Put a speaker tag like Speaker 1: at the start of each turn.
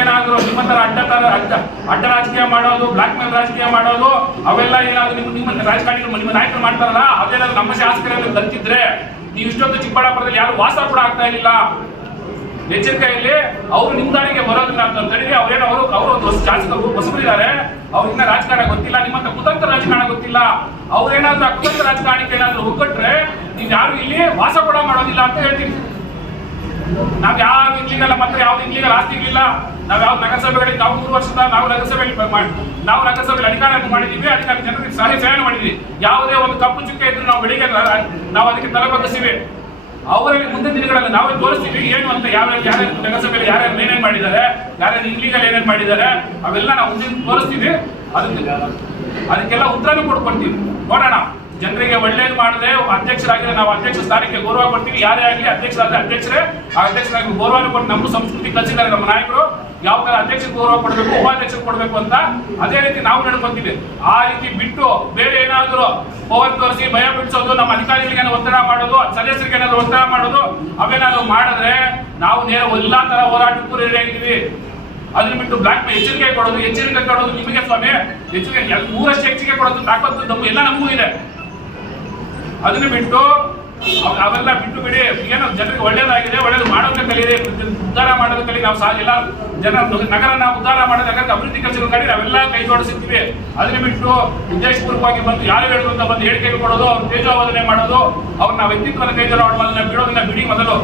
Speaker 1: ಏನಾದ್ರು ನಿಮ್ಮ ತರ ಅಡ್ಡ ತರ ಅಡ್ಡ ಅಡ್ಡ ರಾಜಕೀಯ ಮಾಡೋದು ಬ್ಲಾಕ್ ಮೇಲ್ ರಾಜಕೀಯ ಮಾಡೋದು, ಅವೆಲ್ಲ ಏನಾದ್ರು ನಿಮ್ಮ ನಿಮ್ಮ ರಾಜಕಾರಣಿಗಳು, ನಿಮ್ಮ ನಾಯಕರು ಮಾಡ್ತಾರಲ್ಲ ಅದೇನಾದ್ರು ನಮ್ಮ ಶಾಸಕರಲ್ಲಿ ಕಲ್ತಿದ್ರೆ ನೀವು ಇಷ್ಟೊಂದು ಚಿಕ್ಕಬಳ್ಳಾಪುರದಲ್ಲಿ ಯಾರು ವಾಸ ಕೂಡ ಆಗ್ತಾ ಇರಲಿಲ್ಲ ಎಚ್ಚರಿಕೆಯಲ್ಲಿ ಅವರು ನಿಮ್ಮ ದಾರಿಗೆ ಬರೋದಿಲ್ಲ ಅಂತ ಹೇಳಿ ಅವ್ರೇನೋ ಅವರು ಅವರು ಒಂದು ಶಾಸಕರು ಹೊಸಬರಿದ್ದಾರೆ. ಅವ್ರಿಂದ ರಾಜಕಾರಣ ಗೊತ್ತಿಲ್ಲ, ನಿಮ್ಮಂತ ಕುತಂತ್ರ ರಾಜಕಾರಣ ಗೊತ್ತಿಲ್ಲ. ಅವ್ರೇನಾದ್ರೂ ಆ ಕುತಂತ್ರ ರಾಜಕಾರಣಕ್ಕೆ ಏನಾದ್ರು ಒಗ್ಗಟ್ರೆ ನೀವು ಯಾರು ಇಲ್ಲಿ ವಾಸ ಕೂಡ ಮಾಡೋದಿಲ್ಲ ಅಂತ ಹೇಳ್ತೀನಿ. ನಾವ್ ಯಾರು ಇಲ್ಲಿಗೆಲ್ಲ ಮತ್ತೆ ಯಾವ್ದು ನಾವು ಯಾವ ನಗರಸಭೆಗಳಿಗೆ ನಾವು ಮೂರು ವರ್ಷದ ನಾವು ನಗರಸಭೆಯಲ್ಲಿ ನಾವು ನಗರಸಭೆಯಲ್ಲಿ ಅಧಿಕಾರ ಮಾಡಿದ್ದೀವಿ, ಅಧಿಕಾರ ಜನರಿಗೆ ಸಹಾಯ ಸಹಾಯ ಮಾಡಿದ್ವಿ. ಯಾವುದೇ ಒಂದು ಕಪ್ಪು ಚುಕ್ಕೆ ಇದ್ರೆ ನಾವು ಬೆಳಿಗ್ಗೆ ನಾವು ಅದಕ್ಕೆ ತಲೆ ಬಗ್ಗಿಸ್ತೀವಿ. ಅವರಲ್ಲಿ ಮುಂದಿನ ದಿನಗಳಲ್ಲಿ ನಾವೇ ತೋರಿಸ್ತೀವಿ ಏನು ಅಂತ ಯಾವ ಯಾರ್ಯಾರು ನಗರಸಭೆಯಲ್ಲಿ ಯಾರ್ಯಾರು ಏನೇನ್ ಮಾಡಿದ್ದಾರೆ, ಯಾರ್ಯಾರು ಇಲ್ಲಿಗಲ್ ಏನೇನ್ ಮಾಡಿದ್ದಾರೆ, ಅವೆಲ್ಲ ನಾವು ಮುಂದಿನ ತೋರಿಸ್ತೀವಿ. ಅದಕ್ಕೆ ಅದಕ್ಕೆಲ್ಲ ಉತ್ತರನೂ ಕೊಡ್ಕೊಡ್ತೀವಿ ನೋಡೋಣ. ಜನರಿಗೆ ಒಳ್ಳೇದು ಮಾಡದೆ ಅಧ್ಯಕ್ಷರಾಗಿದ್ರೆ ನಾವು ಅಧ್ಯಕ್ಷ ಸ್ಥಾನಕ್ಕೆ ಗೌರವ ಕೊಡ್ತೀವಿ. ಯಾರೇ ಆಗಲಿ ಅಧ್ಯಕ್ಷರಾದ್ರೆ ಅಧ್ಯಕ್ಷರೇ. ಆ ಅಧ್ಯಕ್ಷರಾಗಿ ಗೌರವ ಕೊಟ್ಟು ನಮ್ಮ ಸಂಸ್ಕೃತಿ ಕಲಿಸಿದ್ದಾರೆ ನಮ್ಮ ನಾಯಕರು. ಯಾವ ತರ ಅಧ್ಯಕ್ಷ ಗೌರವ ಕೊಡಬೇಕು ಉಪಾಧ್ಯಕ್ಷರು ಕೊಡಬೇಕು ಅಂತ ಅದೇ ರೀತಿ ನಾವು ನಡ್ಕೊಂತೀವಿ. ಆ ರೀತಿ ಬಿಟ್ಟು ಬೇರೆ ಏನಾದರೂ ಪವರ್ ತೋರಿಸಿ, ಭಯ ಬಿಡಿಸೋದು ನಮ್ಮ ಅಧಿಕಾರಿಗಳಿಗೆ ಒತ್ತಡ ಮಾಡೋದು ಸದಸ್ಯರಿಗೆ ಒತ್ತಡ ಮಾಡೋದು, ಅವೇನಾದ್ರು ಮಾಡಿದ್ರೆ ನಾವು ನೇರ ಎಲ್ಲಾ ತರ ಹೋರಾಟಕ್ಕೂ ರೆಡಿ ಆಗಿದ್ದೀವಿ. ಅದನ್ನ ಬಿಟ್ಟು ಬ್ಲಾಕ್ ಎಚ್ಚರಿಕೆ ಕೊಡೋದು ಎಚ್ಚರಿಕೆ ಕೊಡೋದು ನಿಮಗೆ ಸ್ವಾಮಿ. ಎಚ್ಚರಿಕೆ, ನೂರಷ್ಟು ಎಚ್ಚರಿಕೆ ಕೊಡೋದು, ತಾಕತ್ತು ಎಲ್ಲ ನಮಗೂ ಇದೆ. ಅದನ್ನ ಬಿಟ್ಟು ಅವ್- ಅವೆಲ್ಲ ಬಿಟ್ಟು ಬಿಡಿ. ಏನೋ ಜನರಿಗೆ ಒಳ್ಳೇದಾಗಿದೆ, ಒಳ್ಳೇದು ಮಾಡೋದಕ್ಕೆ ಕಲೀರಿ ಉದ್ಧಾರ ಮಾಡೋದಕ್ಕೆ ಕಲಿ ನಾವು ಸಾಲಿಲ್ಲ ಜನ ನಗರ ನಾವು ಉದ್ಧಾರ ಮಾಡೋದಕ್ಕೆ ಅಭಿವೃದ್ಧಿ ಕೆಲಸಗಳು ಕಡೆ ನಾವೆಲ್ಲ ಕೈ ಜೋಡಿಸಿದ್ದೀವಿ ಅದನ್ನ ಬಿಟ್ಟು ಉದ್ದೇಶಪೂರ್ವಕವಾಗಿ ಬಂದು ಯಾರು ಹೇಳುವಂತ ಬಂದು ಹೇಳಿಕೆ ಕೊಡೋದು, ಅವ್ರ ತೇಜೋವಾದನೆ ಮಾಡೋದು, ಅವ್ರನ್ನ ವ್ಯಕ್ತಿತ್ವದ ಕೈ ಜೋಡಣೆ ಬಿಡೋದನ್ನ ಬಿಡಿ ಮೊದಲು.